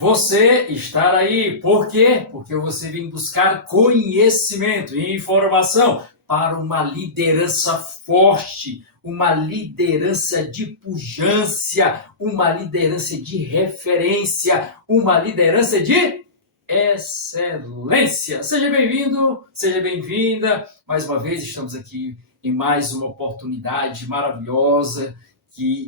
Você estar aí. Por quê? Porque você vem buscar conhecimento e informação para uma liderança forte, uma liderança de pujança, uma liderança de referência, uma liderança de excelência. Seja bem-vindo, seja bem-vinda. Mais uma vez estamos aqui em mais uma oportunidade maravilhosa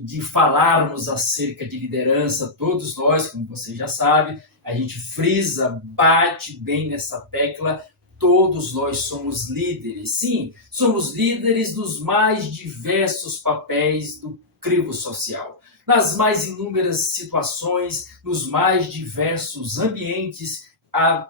de falarmos acerca de liderança. Todos nós, como você já sabe, a gente frisa, bate bem nessa tecla. Todos nós somos líderes. Sim, somos líderes nos mais diversos papéis do crivo social, nas mais inúmeras situações, nos mais diversos ambientes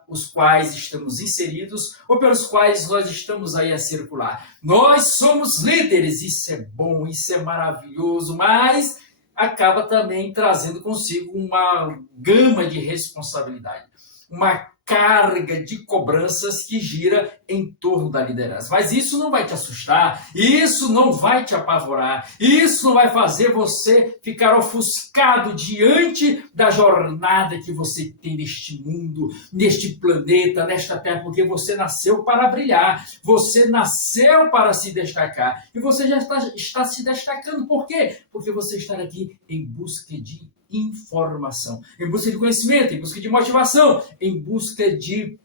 os quais estamos inseridos ou pelos quais nós estamos aí a circular. Nós somos líderes, isso é bom, isso é maravilhoso, mas acaba também trazendo consigo uma gama de responsabilidade, uma carga de cobranças que gira em torno da liderança. Mas isso não vai te assustar, isso não vai te apavorar, isso não vai fazer você ficar ofuscado diante da jornada que você tem neste mundo, neste planeta, nesta terra, porque você nasceu para brilhar, você nasceu para se destacar, e você já está se destacando. Por quê? Porque você está aqui em busca de informação, em busca de conhecimento, em busca de motivação, em busca de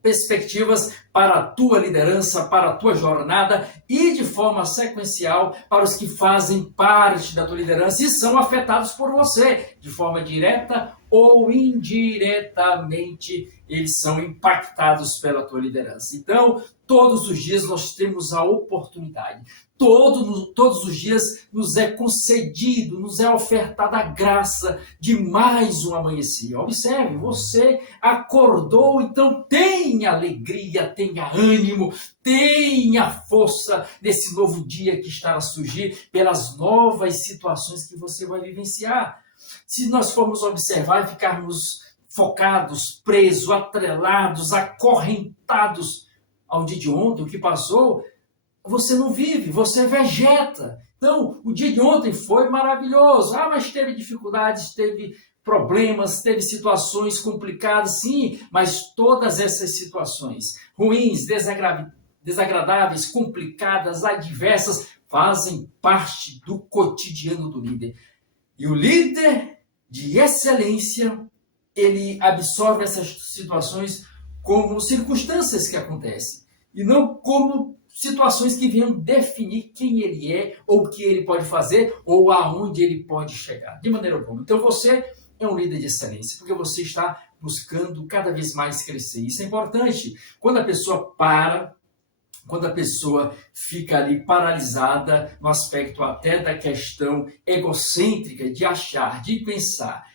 perspectivas para a tua liderança, para a tua jornada e de forma sequencial para os que fazem parte da tua liderança e são afetados por você, de forma direta ou indiretamente, eles são impactados pela tua liderança. Então, todos os dias nós temos a oportunidade, todos os dias nos é concedido, nos é ofertada a graça de mais um amanhecer. Observe, você acordou, então tenha alegria, tenha ânimo, tenha força nesse novo dia que está a surgir, pelas novas situações que você vai vivenciar. Se nós formos observar e ficarmos focados, presos, atrelados, acorrentados ao dia de ontem, o que passou, você não vive, você vegeta. Então, o dia de ontem foi maravilhoso. Mas teve dificuldades, teve problemas, teve situações complicadas, sim, mas todas essas situações ruins, desagradáveis, complicadas, adversas, fazem parte do cotidiano do líder. E o líder de excelência, ele absorve essas situações como circunstâncias que acontecem, e não como situações que venham definir quem ele é, ou o que ele pode fazer, ou aonde ele pode chegar, de maneira alguma. Então você é um líder de excelência, porque você está buscando cada vez mais crescer. Isso é importante. Quando a pessoa quando a pessoa fica ali paralisada no aspecto até da questão egocêntrica, de achar, de pensar,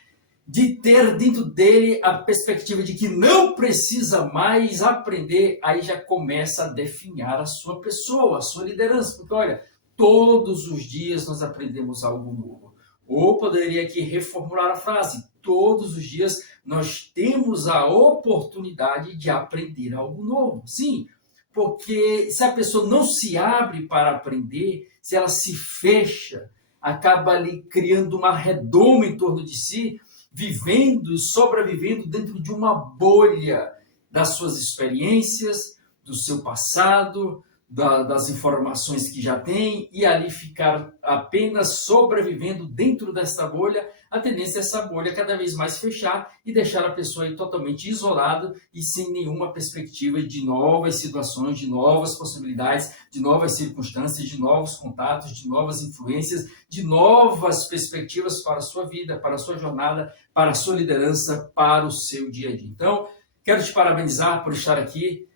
de ter dentro dele a perspectiva de que não precisa mais aprender, aí já começa a definhar a sua pessoa, a sua liderança. Porque, olha, todos os dias nós aprendemos algo novo. Ou poderia aqui reformular a frase: todos os dias nós temos a oportunidade de aprender algo novo. Sim, porque se a pessoa não se abre para aprender, se ela se fecha, acaba ali criando uma redoma em torno de si, vivendo, sobrevivendo dentro de uma bolha das suas experiências, do seu passado, das informações que já tem, e ali ficar apenas sobrevivendo dentro dessa bolha. A tendência é essa bolha cada vez mais fechar e deixar a pessoa aí totalmente isolada e sem nenhuma perspectiva de novas situações, de novas possibilidades, de novas circunstâncias, de novos contatos, de novas influências, de novas perspectivas para a sua vida, para a sua jornada, para a sua liderança, para o seu dia a dia. Então, quero te parabenizar por estar aqui,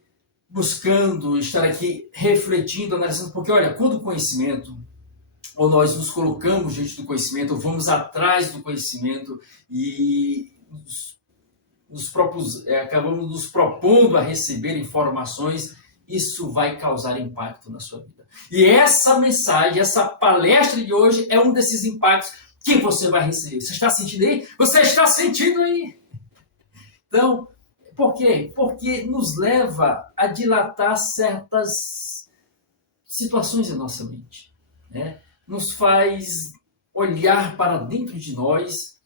buscando, estar aqui refletindo, analisando, porque olha, quando o conhecimento, ou nós nos colocamos diante do conhecimento, ou vamos atrás do conhecimento e acabamos nos propondo a receber informações, isso vai causar impacto na sua vida. E essa mensagem, essa palestra de hoje é um desses impactos que você vai receber. Você está sentindo aí? Você está sentindo aí? Então, por quê? Porque nos leva a dilatar certas situações em nossa mente, né? Nos faz olhar para dentro de nós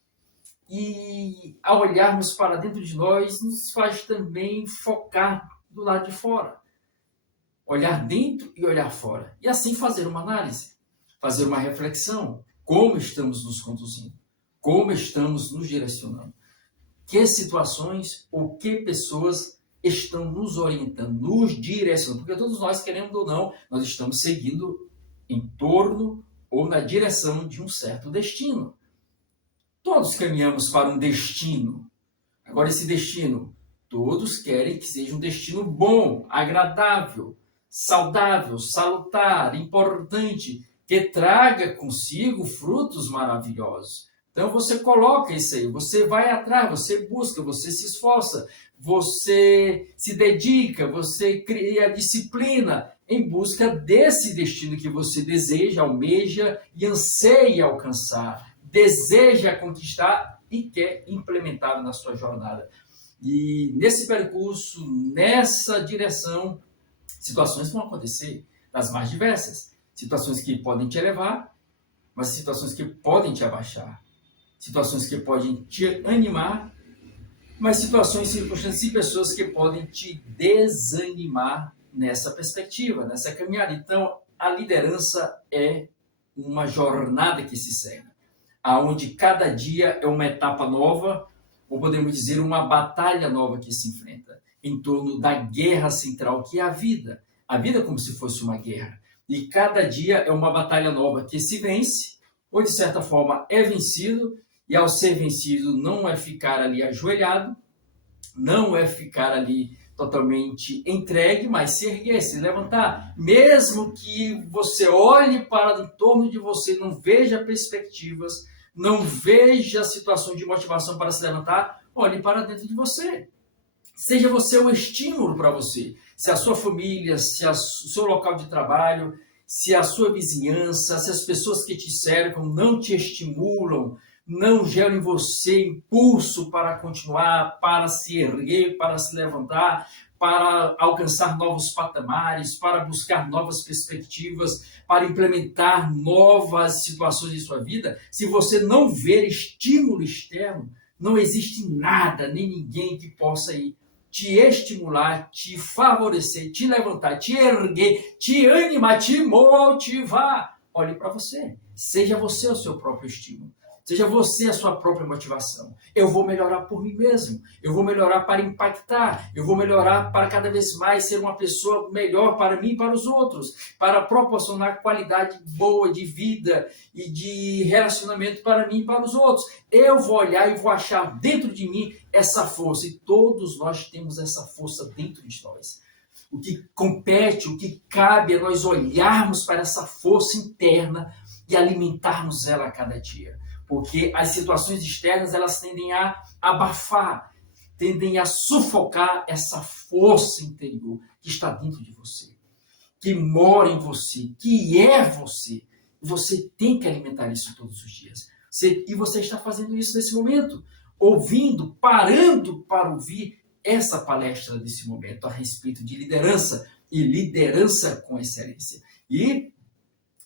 E ao olharmos para dentro de nós, nos faz também focar do lado de fora. Olhar dentro e olhar fora. E assim fazer uma análise, fazer uma reflexão. Como estamos nos conduzindo? Como estamos nos direcionando? Que situações ou que pessoas estão nos orientando, nos direcionando? Porque todos nós, querendo ou não, nós estamos seguindo em torno ou na direção de um certo destino. Todos caminhamos para um destino. Agora, esse destino, todos querem que seja um destino bom, agradável, saudável, salutar, importante, que traga consigo frutos maravilhosos. Então você coloca isso aí, você vai atrás, você busca, você se esforça, você se dedica, você cria disciplina em busca desse destino que você deseja, almeja e anseia alcançar, deseja conquistar e quer implementar na sua jornada. E nesse percurso, nessa direção, situações vão acontecer das mais diversas. Situações que podem te elevar, mas situações que podem te abaixar. Situações que podem te animar, mas situações, circunstâncias e pessoas que podem te desanimar nessa perspectiva, nessa caminhada. Então, a liderança é uma jornada que se segue, aonde cada dia é uma etapa nova, ou podemos dizer uma batalha nova que se enfrenta, em torno da guerra central que é a vida. A vida é como se fosse uma guerra. E cada dia é uma batalha nova que se vence, ou de certa forma é vencido, e ao ser vencido não é ficar ali ajoelhado, não é ficar ali totalmente entregue, mas se erguer, se levantar. Mesmo que você olhe para em torno de você, não veja perspectivas, não veja situação de motivação para se levantar, olhe para dentro de você. Seja você um estímulo para você. Se a sua família, se o seu local de trabalho, se a sua vizinhança, se as pessoas que te cercam não te estimulam, não geram em você impulso para continuar, para se erguer, para se levantar, para alcançar novos patamares, para buscar novas perspectivas, para implementar novas situações em sua vida, se você não ver estímulo externo, não existe nada, nem ninguém que possa ir te estimular, te favorecer, te levantar, te erguer, te animar, te motivar. Olhe para você. Seja você o seu próprio estímulo. Seja você a sua própria motivação. Eu vou melhorar por mim mesmo. Eu vou melhorar para impactar. Eu vou melhorar para cada vez mais ser uma pessoa melhor para mim e para os outros. Para proporcionar qualidade boa de vida e de relacionamento para mim e para os outros. Eu vou olhar e vou achar dentro de mim essa força. E todos nós temos essa força dentro de nós. O que compete, o que cabe é nós olharmos para essa força interna e alimentarmos ela a cada dia. Porque as situações externas, elas tendem a abafar, tendem a sufocar essa força interior que está dentro de você, que mora em você, que é você. Você tem que alimentar isso todos os dias. E você está fazendo isso nesse momento, ouvindo, parando para ouvir essa palestra desse momento a respeito de liderança e liderança com excelência. E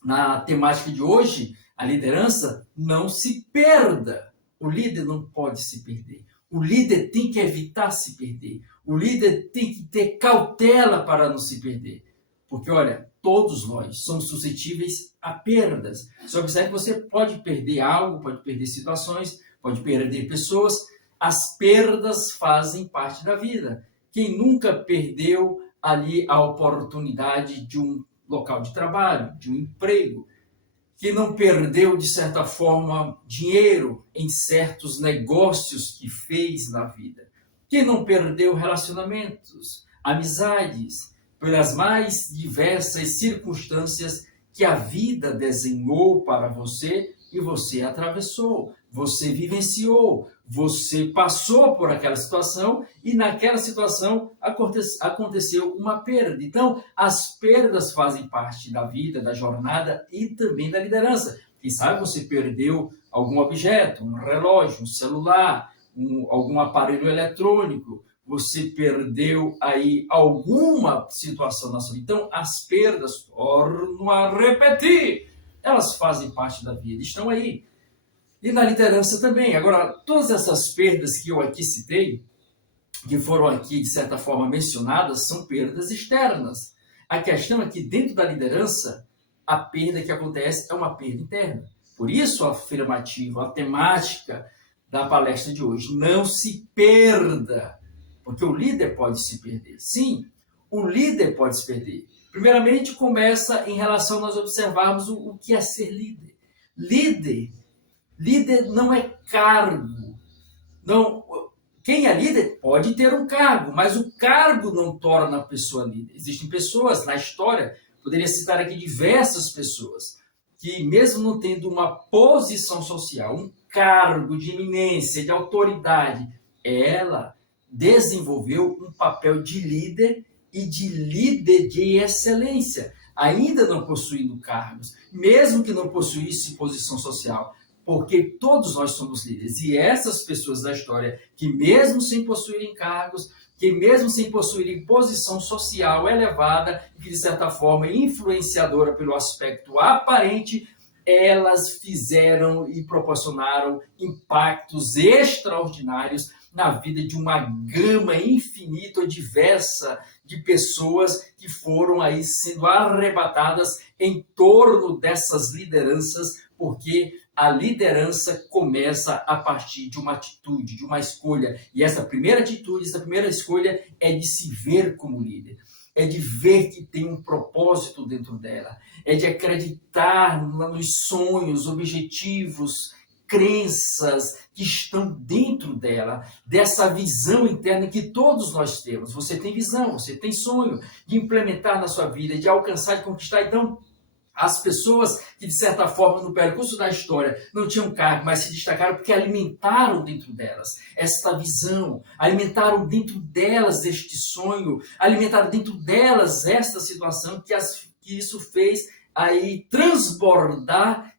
na temática de hoje, a liderança não se perda. O líder não pode se perder. O líder tem que evitar se perder. O líder tem que ter cautela para não se perder. Porque, olha, todos nós somos suscetíveis a perdas. Só observe que você pode perder algo, pode perder situações, pode perder pessoas. As perdas fazem parte da vida. Quem nunca perdeu ali a oportunidade de um local de trabalho, de um emprego? Que não perdeu, de certa forma, dinheiro em certos negócios que fez na vida? Que não perdeu relacionamentos, amizades, pelas mais diversas circunstâncias que a vida desenhou para você e você atravessou, você vivenciou, você passou por aquela situação e naquela situação aconteceu uma perda. Então, as perdas fazem parte da vida, da jornada e também da liderança. Quem sabe você perdeu algum objeto, um relógio, um celular, algum aparelho eletrônico, você perdeu aí alguma situação na sua vida. Então, as perdas, torno a repetir, elas fazem parte da vida, estão aí. E na liderança também. Agora, todas essas perdas que eu aqui citei, que foram aqui, de certa forma, mencionadas, são perdas externas. A questão é que, dentro da liderança, a perda que acontece é uma perda interna. Por isso, a afirmativa, a temática da palestra de hoje, não se perda, porque o líder pode se perder. Sim, o líder pode se perder. Primeiramente, começa em relação a nós observarmos o que é ser líder. Líder não é cargo. Não, quem é líder pode ter um cargo, mas o cargo não torna a pessoa líder. Existem pessoas na história, poderia citar aqui diversas pessoas, que mesmo não tendo uma posição social, um cargo de eminência, de autoridade, ela desenvolveu um papel de líder e de líder de excelência, ainda não possuindo cargos, mesmo que não possuísse posição social, porque todos nós somos líderes. E essas pessoas da história, que mesmo sem possuírem cargos, que mesmo sem possuírem posição social elevada, que de certa forma é influenciadora pelo aspecto aparente, elas fizeram e proporcionaram impactos extraordinários na vida de uma gama infinita ou diversa de pessoas que foram aí sendo arrebatadas em torno dessas lideranças, porque a liderança começa a partir de uma atitude, de uma escolha. E essa primeira atitude, essa primeira escolha é de se ver como líder. É de ver que tem um propósito dentro dela. É de acreditar nos sonhos, objetivos, crenças que estão dentro dela, dessa visão interna que todos nós temos. Você tem visão, você tem sonho de implementar na sua vida, de alcançar, de conquistar. Então, as pessoas que, de certa forma, no percurso da história não tinham cargo, mas se destacaram porque alimentaram dentro delas esta visão, alimentaram dentro delas este sonho, alimentaram dentro delas esta situação que isso fez aí transbordar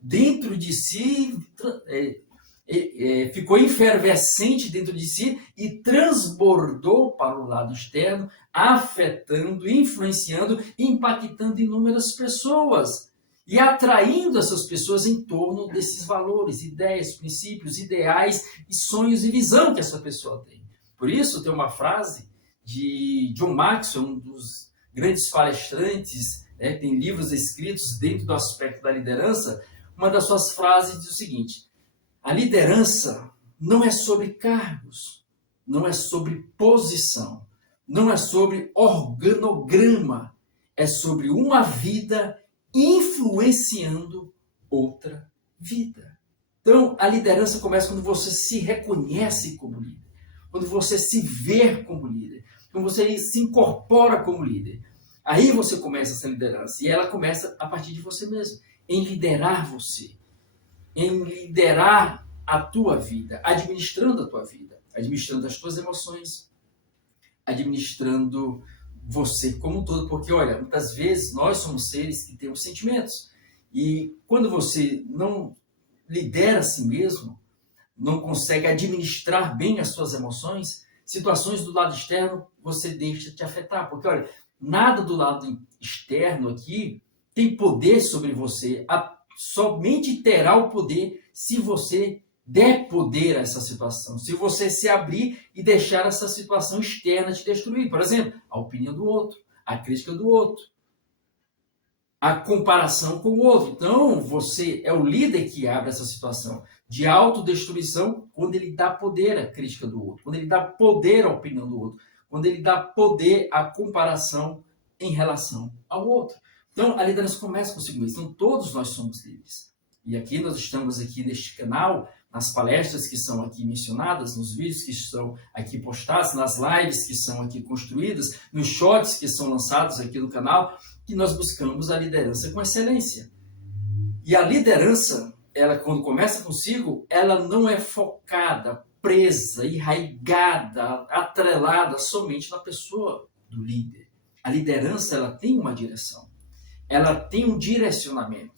dentro de si, ficou efervescente dentro de si e transbordou para o lado externo, afetando, influenciando, impactando inúmeras pessoas e atraindo essas pessoas em torno desses valores, ideias, princípios, ideais e sonhos e visão que essa pessoa tem. Por isso, tem uma frase de John Maxwell, um dos grandes palestrantes, tem livros escritos dentro do aspecto da liderança. Uma das suas frases diz o seguinte: a liderança não é sobre cargos, não é sobre posição, não é sobre organograma, é sobre uma vida influenciando outra vida. Então, a liderança começa quando você se reconhece como líder, quando você se vê como líder, quando você se incorpora como líder. Aí você começa essa liderança, e ela começa a partir de você mesmo, em liderar você, em liderar a tua vida, administrando a tua vida, administrando as tuas emoções, administrando você como um todo. Porque, olha, muitas vezes nós somos seres que temos sentimentos. E quando você não lidera a si mesmo, não consegue administrar bem as suas emoções, situações do lado externo você deixa te afetar. Porque, olha, nada do lado externo aqui tem poder sobre você. Somente terá o poder se você der poder a essa situação, se você se abrir e deixar essa situação externa te destruir. Por exemplo, a opinião do outro, a crítica do outro, a comparação com o outro. Então, você é o líder que abre essa situação de autodestruição quando ele dá poder à crítica do outro, quando ele dá poder à opinião do outro, quando ele dá poder à comparação em relação ao outro. Então, a liderança começa consigo mesmo. Então, todos nós somos líderes. E aqui nós estamos aqui neste canal, nas palestras que são aqui mencionadas, nos vídeos que estão aqui postados, nas lives que são aqui construídas, nos shorts que são lançados aqui no canal, que nós buscamos a liderança com excelência. E a liderança, ela quando começa consigo, ela não é focada, presa, enraigada, atrelada somente na pessoa do líder. A liderança, ela tem uma direção. Ela tem um direcionamento,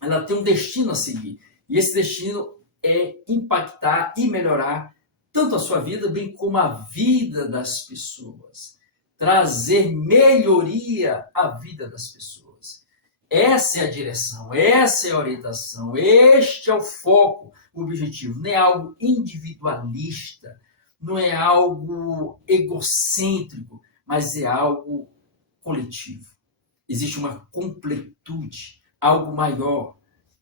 ela tem um destino a seguir. E esse destino é impactar e melhorar tanto a sua vida, bem como a vida das pessoas. Trazer melhoria à vida das pessoas. Essa é a direção, essa é a orientação, este é o foco, o objetivo. Não é algo individualista, não é algo egocêntrico, mas é algo coletivo. Existe uma completude, algo maior,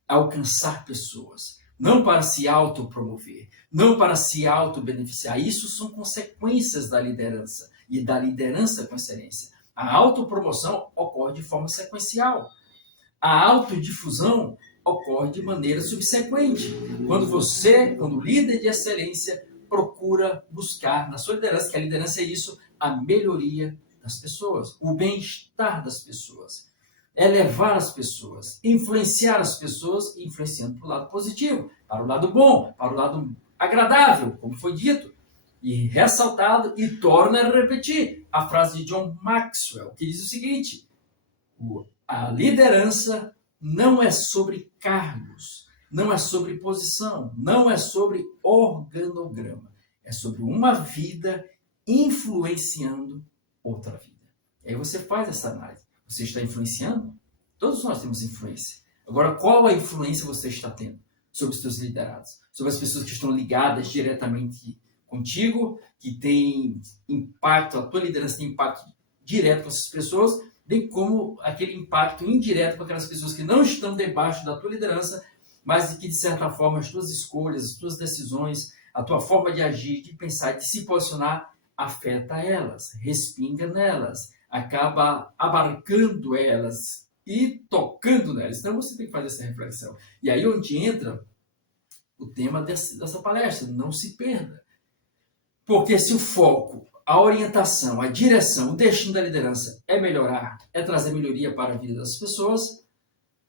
alcançar pessoas. Não para se autopromover, não para se autobeneficiar. Isso são consequências da liderança e da liderança com excelência. A autopromoção ocorre de forma sequencial. A autodifusão ocorre de maneira subsequente. Quando o líder de excelência, procura buscar na sua liderança, que a liderança é isso, a melhoria das pessoas, o bem-estar das pessoas, elevar as pessoas, influenciar as pessoas, influenciando para o lado positivo, para o lado bom, para o lado agradável, como foi dito, e ressaltado, e torna a repetir a frase de John Maxwell, que diz o seguinte: a liderança não é sobre cargos, não é sobre posição, não é sobre organograma. É sobre uma vida influenciando outra vida. E aí você faz essa análise. Você está influenciando? Todos nós temos influência. Agora, qual a influência você está tendo sobre os seus liderados? Sobre as pessoas que estão ligadas diretamente contigo, que tem impacto, a tua liderança tem impacto direto com essas pessoas, bem como aquele impacto indireto com aquelas pessoas que não estão debaixo da tua liderança, mas que, de certa forma, as tuas escolhas, as tuas decisões, a tua forma de agir, de pensar, de se posicionar, afeta elas, respinga nelas, acaba abarcando elas e tocando nelas. Então, você tem que fazer essa reflexão. E aí onde entra o tema dessa palestra, não se perda. Porque se o foco, a orientação, a direção, o destino da liderança é melhorar, é trazer melhoria para a vida das pessoas,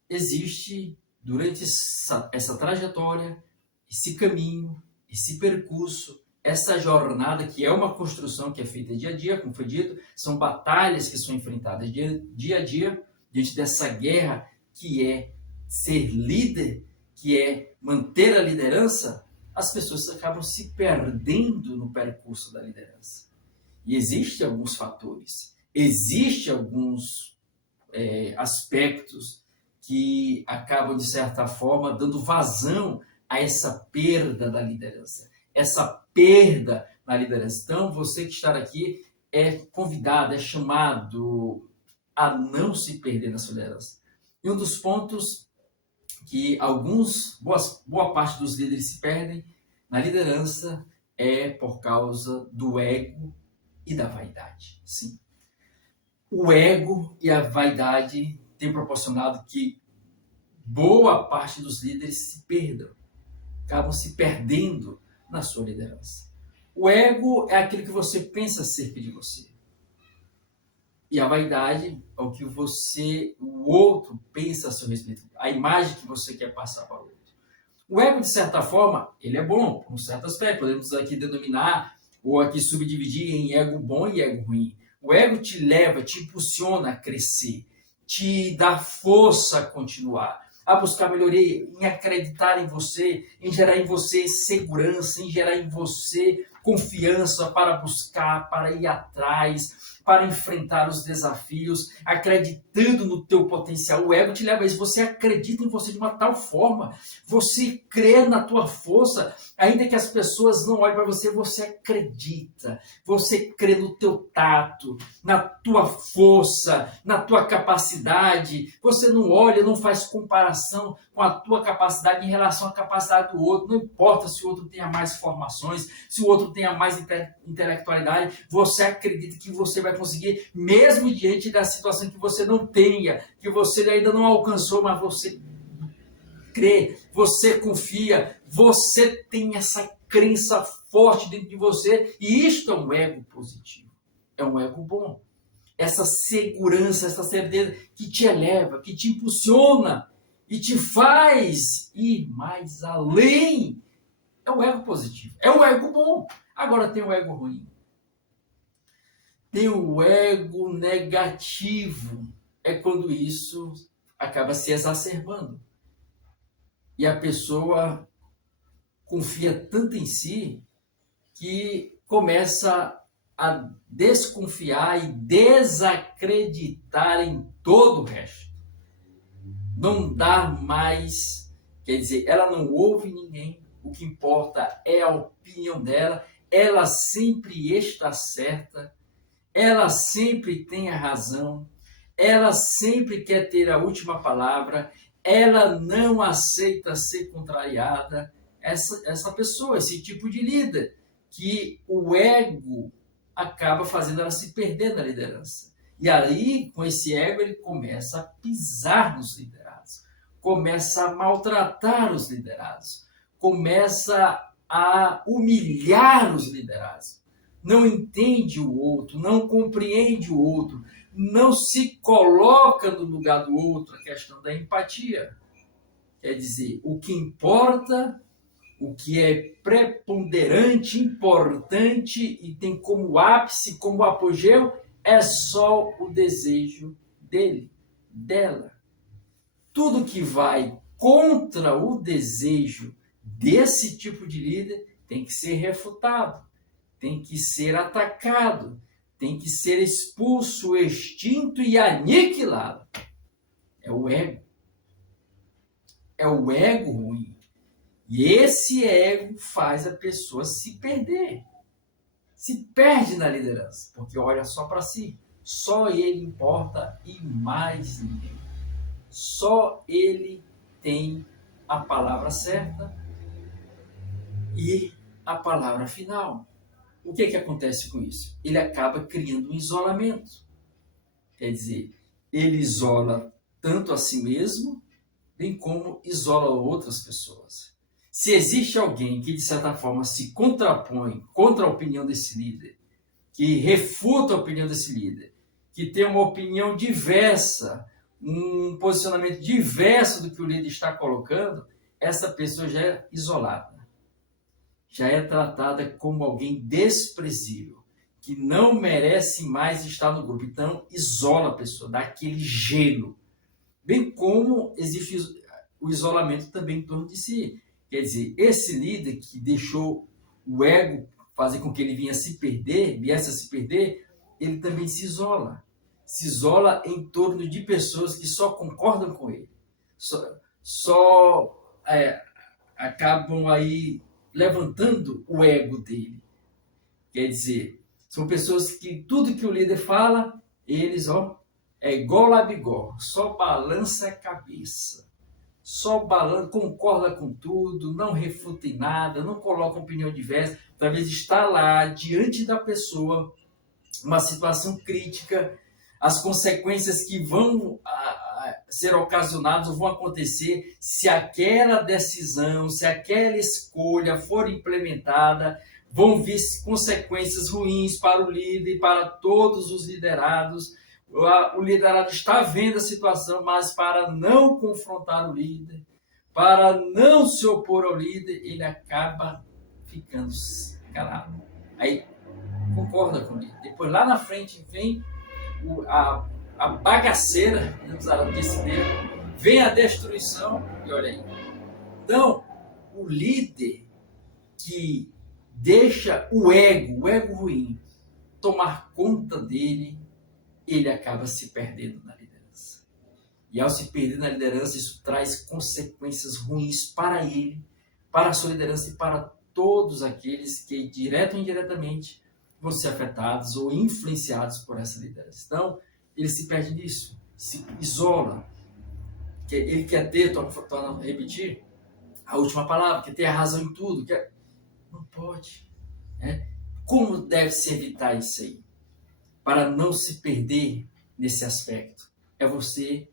existe, durante essa trajetória, esse caminho, esse percurso, essa jornada, que é uma construção que é feita dia a dia, como foi dito, são batalhas que são enfrentadas dia a dia, diante dessa guerra que é ser líder, que é manter a liderança. As pessoas acabam se perdendo no percurso da liderança. E existem alguns fatores, existem alguns aspectos que acabam, de certa forma, dando vazão a essa perda da liderança, essa perda na liderança. Então, você que está aqui é convidado, é chamado a não se perder na sua liderança. E um dos pontos que boa parte dos líderes se perdem na liderança é por causa do ego e da vaidade. Sim. O ego e a vaidade têm proporcionado que boa parte dos líderes se perdam, acabam se perdendo na sua liderança. O ego é aquilo que você pensa acerca de você. E a vaidade é o que o outro pensa a seu respeito, a imagem que você quer passar para o outro. O ego, de certa forma, ele é bom, por um certo aspecto. Podemos aqui denominar ou aqui subdividir em ego bom e ego ruim. O ego te leva, te impulsiona a crescer, te dá força a continuar, a buscar melhoria, em acreditar em você, em gerar em você segurança, em gerar em você confiança para buscar, para ir atrás, para enfrentar os desafios, acreditando no teu potencial. O ego te leva a isso. Você acredita em você de uma tal forma, você crê na tua força, ainda que as pessoas não olhem para você, você acredita, você crê no teu tato, na tua força, na tua capacidade. Você não olha, não faz comparação com a tua capacidade em relação à capacidade do outro. Não importa se o outro tenha mais formações, se o outro tenha mais intelectualidade, você acredita que você vai conseguir, mesmo diante da situação que você não tenha, que você ainda não alcançou, mas você crê, você confia, você tem essa crença forte dentro de você, e isto é um ego positivo, é um ego bom. Essa segurança, essa certeza que te eleva, que te impulsiona e te faz ir mais além. É o ego positivo, é o ego bom. Agora tem o ego ruim. Tem o ego negativo. É quando isso acaba se exacerbando. E a pessoa confia tanto em si que começa a desconfiar e desacreditar em todo o resto. não dá mais, quer dizer, ela não ouve ninguém, o que importa é a opinião dela, ela sempre está certa, ela sempre tem a razão, ela sempre quer ter a última palavra, ela não aceita ser contrariada. Essa pessoa, esse tipo de líder, que o ego acaba fazendo ela se perder na liderança. E aí, com esse ego, ele começa a pisar nos liderados, começa a maltratar os liderados, começa a humilhar os liderados. Não entende o outro, não compreende o outro, não se coloca no lugar do outro, a questão da empatia. Quer dizer, o que importa, o que é preponderante, importante e tem como ápice, como apogeu, é só o desejo dele, dela. Tudo que vai contra o desejo desse tipo de líder tem que ser refutado, tem que ser atacado, tem que ser expulso, extinto e aniquilado. É o ego. É o ego ruim. E esse ego faz a pessoa se perder. Se perde na liderança, porque olha só para si. Só ele importa e mais ninguém. Só ele tem a palavra certa e a palavra final. O que acontece com isso? Ele acaba criando um isolamento. Quer dizer, ele isola tanto a si mesmo, bem como isola outras pessoas. Se existe alguém que, de certa forma, se contrapõe contra a opinião desse líder, que refuta a opinião desse líder, que tem uma opinião diversa, um posicionamento diverso do que o líder está colocando, essa pessoa já é isolada. Já é tratada como alguém desprezível, que não merece mais estar no grupo. Então, isola a pessoa, dá aquele gelo. Bem como existe o isolamento também em torno de si. Quer dizer, esse líder que deixou o ego fazer com que ele viesse a se perder, ele também se isola. Se isola em torno de pessoas que só concordam com ele. Acabam aí levantando o ego dele. Quer dizer, são pessoas que tudo que o líder fala, eles, é igual labigó, só balança a cabeça. Só concorda com tudo, não refuta em nada, não coloca opinião diversa. Talvez está lá, diante da pessoa, uma situação crítica, as consequências que vão ser ocasionadas ou vão acontecer se aquela decisão, se aquela escolha for implementada, vão vir consequências ruins para o líder e para todos os liderados. O liderado está vendo a situação, mas para não confrontar o líder, para não se opor ao líder, ele acaba ficando calado. Aí concorda com ele. Depois lá na frente vem a bagaceira, vamos usar desse termo, vem a destruição e olha aí. Então, o líder que deixa o ego ruim, tomar conta dele, ele acaba se perdendo na liderança. E ao se perder na liderança, isso traz consequências ruins para ele, para a sua liderança e para todos aqueles que, direto ou indiretamente, vão ser afetados ou influenciados por essa liderança. Então, ele se perde nisso, se isola. Ele quer ter, torna a repetir, a última palavra, quer ter a razão em tudo. Não pode. Né? Como deve-se evitar isso aí? Para não se perder nesse aspecto, é você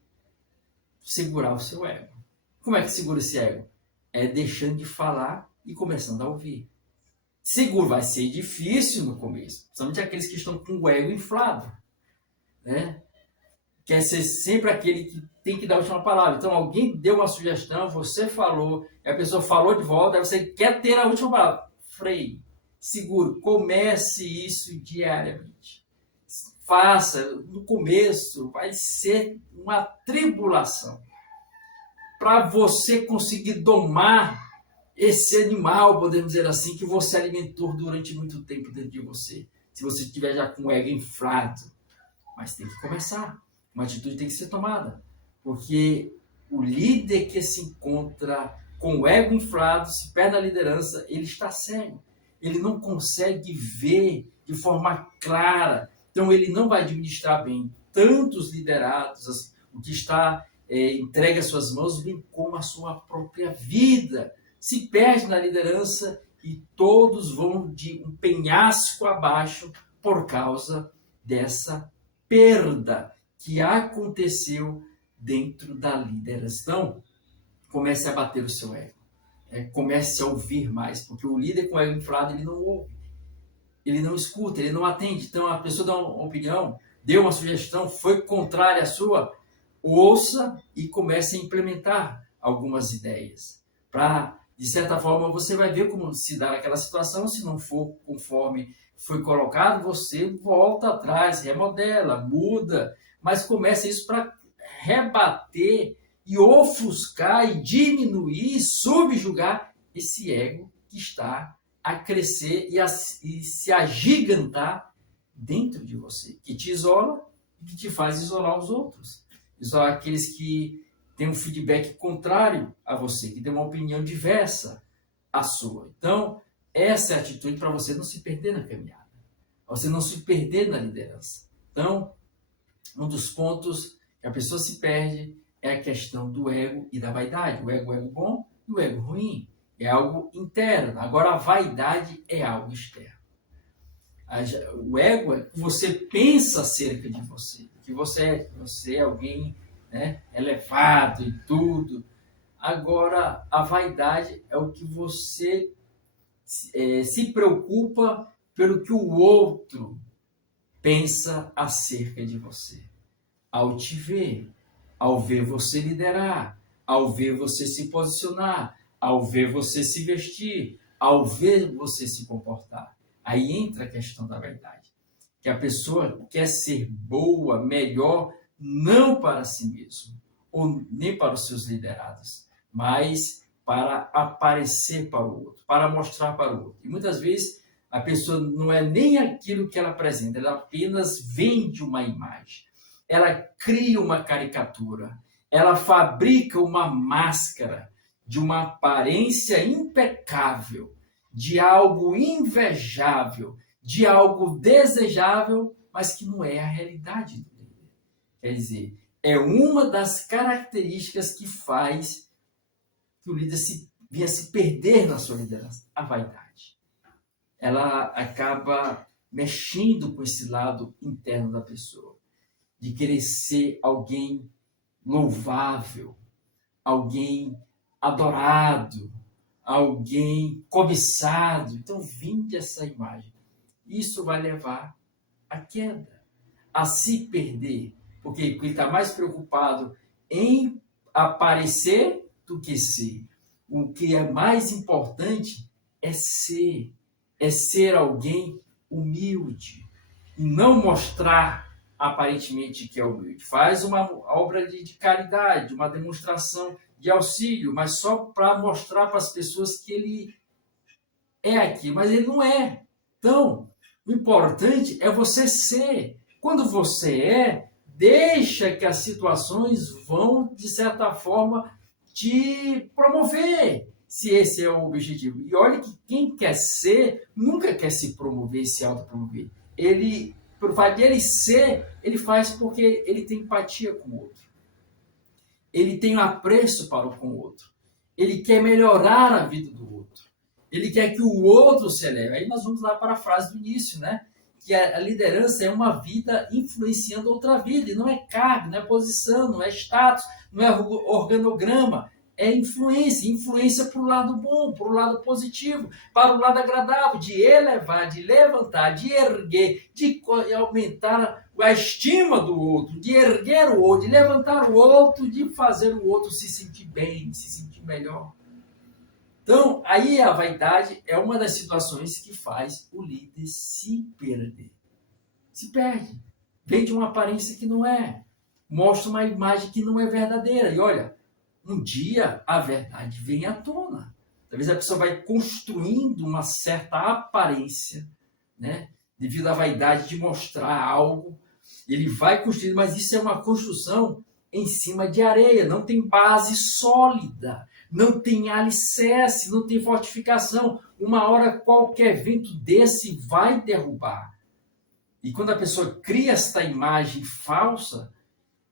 segurar o seu ego. Como é que segura esse ego? É deixando de falar e começando a ouvir. Seguro vai ser difícil no começo, principalmente aqueles que estão com o ego inflado, né? Quer ser sempre aquele que tem que dar a última palavra. Então, alguém deu uma sugestão, você falou, e a pessoa falou de volta, aí você quer ter a última palavra. Freie, seguro, comece isso diariamente. Faça, no começo vai ser uma tribulação para você conseguir domar esse animal, podemos dizer assim, que você alimentou durante muito tempo dentro de você. Se você estiver já com o ego inflado. Mas tem que começar. Uma atitude tem que ser tomada. Porque O líder que se encontra com o ego inflado, se perde na liderança, ele está cego. Ele não consegue ver de forma clara. Então, ele não vai administrar bem tantos liderados, o que está entregue às suas mãos, bem como a sua própria vida. Se perde na liderança e todos vão de um penhasco abaixo por causa dessa perda que aconteceu dentro da liderança. Então, comece a bater o seu ego. Comece a ouvir mais, porque o líder com o ego inflado, ele não ouve, ele não escuta, ele não atende. Então, a pessoa dá uma opinião, deu uma sugestão, foi contrária à sua, ouça e comece a implementar algumas ideias. Para, de certa forma, você vai ver como se dá aquela situação. Se não for conforme foi colocado, você volta atrás, remodela, muda, mas começa isso para rebater e ofuscar e diminuir, subjugar esse ego que está a crescer e se agigantar dentro de você, que te isola e que te faz isolar os outros. Isolar aqueles que têm um feedback contrário a você, que têm uma opinião diversa à sua. Então, essa é a atitude para você não se perder na caminhada, para você não se perder na liderança. Então, um dos pontos que a pessoa se perde é a questão do ego e da vaidade. O ego bom e o ego ruim. É algo interno. Agora, a vaidade é algo externo. O ego é o que você pensa acerca de você, que você é alguém, né, elevado e tudo. Agora, a vaidade é o que você se preocupa pelo que o outro pensa acerca de você. Ao te ver, ao ver você liderar, ao ver você se posicionar, ao ver você se vestir, ao ver você se comportar. Aí entra a questão da vaidade. Que a pessoa quer ser boa, melhor, não para si mesmo, ou nem para os seus liderados, mas para aparecer para o outro, para mostrar para o outro. E muitas vezes a pessoa não é nem aquilo que ela apresenta, ela apenas vende uma imagem. Ela cria uma caricatura, ela fabrica uma máscara de uma aparência impecável, de algo invejável, de algo desejável, mas que não é a realidade do líder. Quer dizer, é uma das características que faz que o líder venha se perder na sua liderança, a vaidade. Ela acaba mexendo com esse lado interno da pessoa, de querer ser alguém louvável, alguém adorado, alguém cobiçado. Então, vinde essa imagem. Isso vai levar à queda, a se perder, porque ele está mais preocupado em aparecer do que ser. O que é mais importante é ser alguém humilde, e não mostrar aparentemente que é humilde. Faz uma obra de caridade, uma demonstração de auxílio, mas só para mostrar para as pessoas que ele é aquilo, mas ele não é. Então, o importante é você ser. Quando você deixa que as situações vão, de certa forma, te promover, se esse é o objetivo. E olha que quem quer ser, nunca quer se promover, se autopromover. Por fato de ele ser, ele faz porque ele tem empatia com o outro. Ele tem apreço para com o outro. Ele quer melhorar a vida do outro. Ele quer que o outro se eleve. Aí nós vamos lá para a frase do início, né? Que a liderança é uma vida influenciando outra vida. E não é cargo, não é posição, não é status, não é organograma. É influência para o lado bom, para o lado positivo, para o lado agradável, de elevar, de levantar, de erguer, de aumentar a estima do outro, de erguer o outro, de levantar o outro, de fazer o outro se sentir bem, se sentir melhor. Então, aí a vaidade é uma das situações que faz o líder se perder. Se perde. Vende uma aparência que não é. Mostra uma imagem que não é verdadeira. E olha, um dia a verdade vem à tona. Talvez a pessoa vai construindo uma certa aparência, né? Devido à vaidade de mostrar algo. Ele vai construindo, mas isso é uma construção em cima de areia, não tem base sólida, não tem alicerce, não tem fortificação. Uma hora qualquer vento desse vai derrubar. E quando a pessoa cria esta imagem falsa,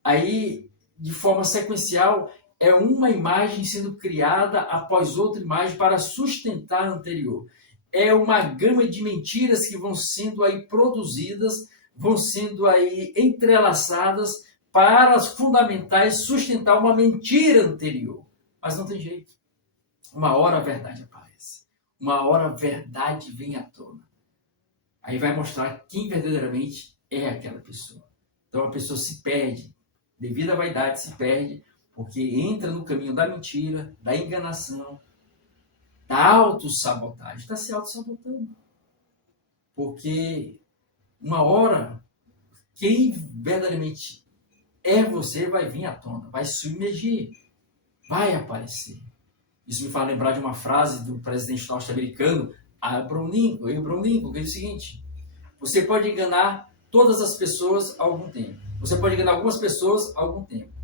aí, de forma sequencial, é uma imagem sendo criada após outra imagem para sustentar a anterior. É uma gama de mentiras que vão sendo aí produzidas, vão sendo aí entrelaçadas para as fundamentais sustentar uma mentira anterior. Mas não tem jeito. Uma hora a verdade aparece. Uma hora a verdade vem à tona. Aí vai mostrar quem verdadeiramente é aquela pessoa. Então a pessoa se perde, devido à vaidade se perde, porque entra no caminho da mentira, da enganação, da autossabotagem. Está se autossabotando. Porque uma hora, quem verdadeiramente é você vai vir à tona, vai submergir, vai aparecer. Isso me faz lembrar de uma frase do presidente norte-americano, Abraham Lincoln, que diz o seguinte: você pode enganar todas as pessoas há algum tempo. Você pode enganar algumas pessoas há algum tempo.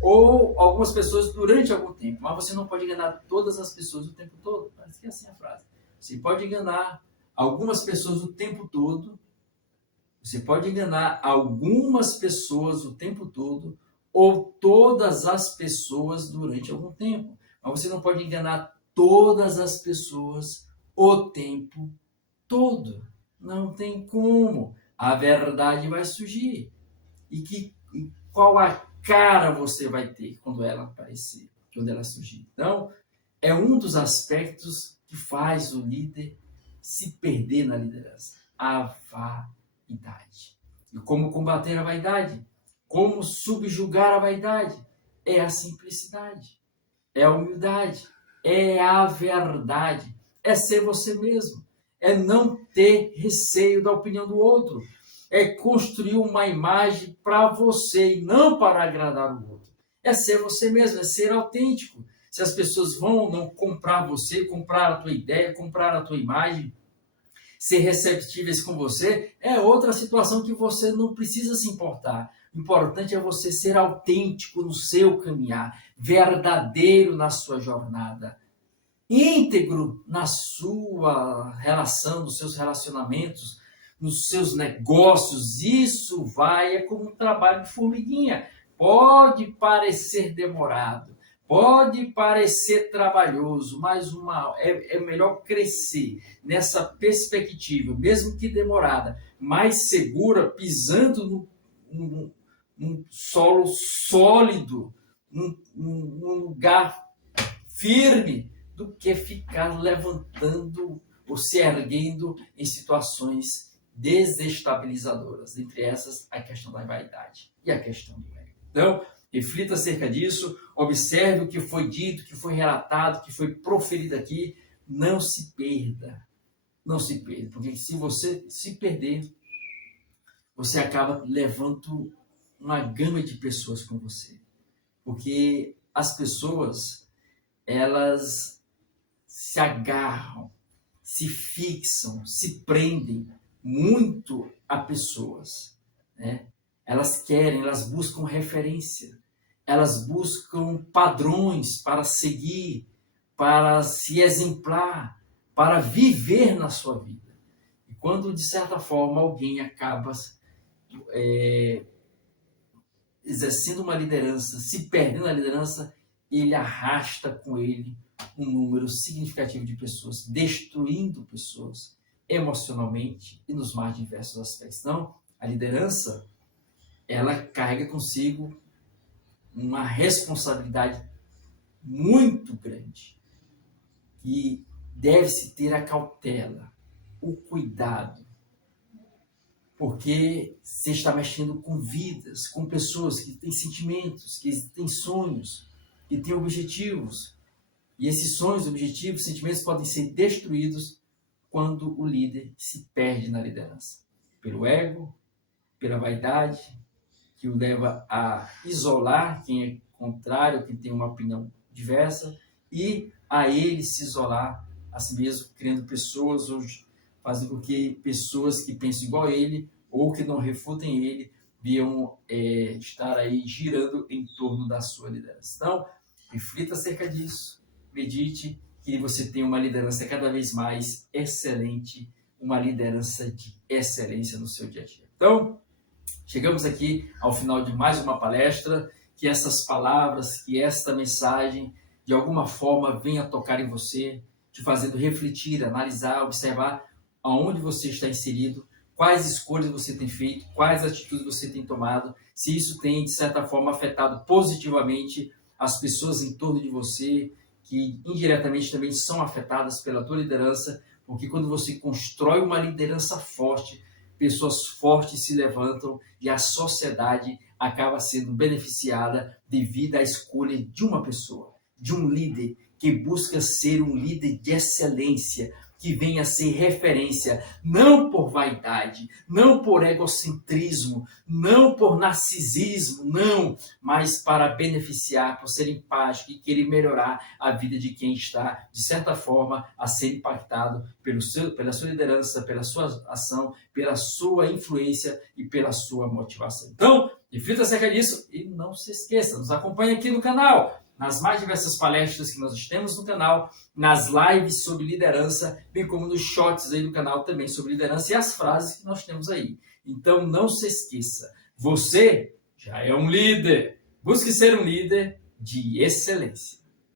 Ou algumas pessoas durante algum tempo. Mas você não pode enganar todas as pessoas o tempo todo. Parece que é assim a frase. Você pode enganar algumas pessoas o tempo todo. Você pode enganar algumas pessoas o tempo todo. Ou todas as pessoas durante algum tempo. Mas você não pode enganar todas as pessoas o tempo todo. Não tem como. A verdade vai surgir. E qual a cara você vai ter quando ela aparecer, quando ela surgir? Então, é um dos aspectos que faz o líder se perder na liderança. A vaidade. E como combater a vaidade? Como subjugar a vaidade? É a simplicidade. É a humildade. É a verdade. É ser você mesmo. É não ter receio da opinião do outro. É construir uma imagem para você e não para agradar o outro. É ser você mesmo, é ser autêntico. Se as pessoas vão ou não comprar você, comprar a tua ideia, comprar a tua imagem, ser receptíveis com você, é outra situação que você não precisa se importar. O importante é você ser autêntico no seu caminhar, verdadeiro na sua jornada, íntegro na sua relação, nos seus relacionamentos, nos seus negócios. Isso é como um trabalho de formiguinha. Pode parecer demorado, pode parecer trabalhoso, mas é melhor crescer nessa perspectiva, mesmo que demorada, mais segura, pisando num solo sólido, num lugar firme, do que ficar levantando ou se erguendo em situações desestabilizadoras. Entre essas, a questão da vaidade e a questão do ego. Então, reflita acerca disso, observe o que foi dito, o que foi relatado, o que foi proferido aqui. Não se perda. Não se perda, porque se você se perder, você acaba levando uma gama de pessoas com você. Porque as pessoas, elas se agarram, se fixam, se prendem muito a pessoas, né? Elas buscam referência, elas buscam padrões para seguir, para se exemplar, para viver na sua vida. E quando, de certa forma, alguém acaba exercendo uma liderança, se perdendo na liderança, ele arrasta com ele um número significativo de pessoas, destruindo pessoas emocionalmente e nos mais diversos aspectos. Então, a liderança, ela carrega consigo uma responsabilidade muito grande e deve-se ter a cautela, o cuidado, porque você está mexendo com vidas, com pessoas que têm sentimentos, que têm sonhos, que têm objetivos. E esses sonhos, objetivos, sentimentos podem ser destruídos quando o líder se perde na liderança. Pelo ego, pela vaidade, que o leva a isolar quem é contrário, quem tem uma opinião diversa, e a ele se isolar a si mesmo, criando pessoas, ou fazendo com que pessoas que pensam igual a ele, ou que não refutem ele, deviam estar aí girando em torno da sua liderança. Então, reflita acerca disso, medite, que você tenha uma liderança cada vez mais excelente, uma liderança de excelência no seu dia a dia. Então, chegamos aqui ao final de mais uma palestra, que essas palavras, que esta mensagem, de alguma forma, venha tocar em você, te fazendo refletir, analisar, observar aonde você está inserido, quais escolhas você tem feito, quais atitudes você tem tomado, se isso tem, de certa forma, afetado positivamente as pessoas em torno de você, que indiretamente também são afetadas pela tua liderança, porque quando você constrói uma liderança forte, pessoas fortes se levantam e a sociedade acaba sendo beneficiada devido à escolha de uma pessoa, de um líder que busca ser um líder de excelência, que venha a ser referência, não por vaidade, não por egocentrismo, não por narcisismo, não, mas para beneficiar, por ser empático e querer melhorar a vida de quem está, de certa forma, a ser impactado pela sua liderança, pela sua ação, pela sua influência e pela sua motivação. Então, reflita acerca disso e não se esqueça, nos acompanhe aqui no canal, nas mais diversas palestras que nós temos no canal, nas lives sobre liderança, bem como nos shorts aí do canal também sobre liderança e as frases que nós temos aí. Então não se esqueça, você já é um líder. Busque ser um líder de excelência.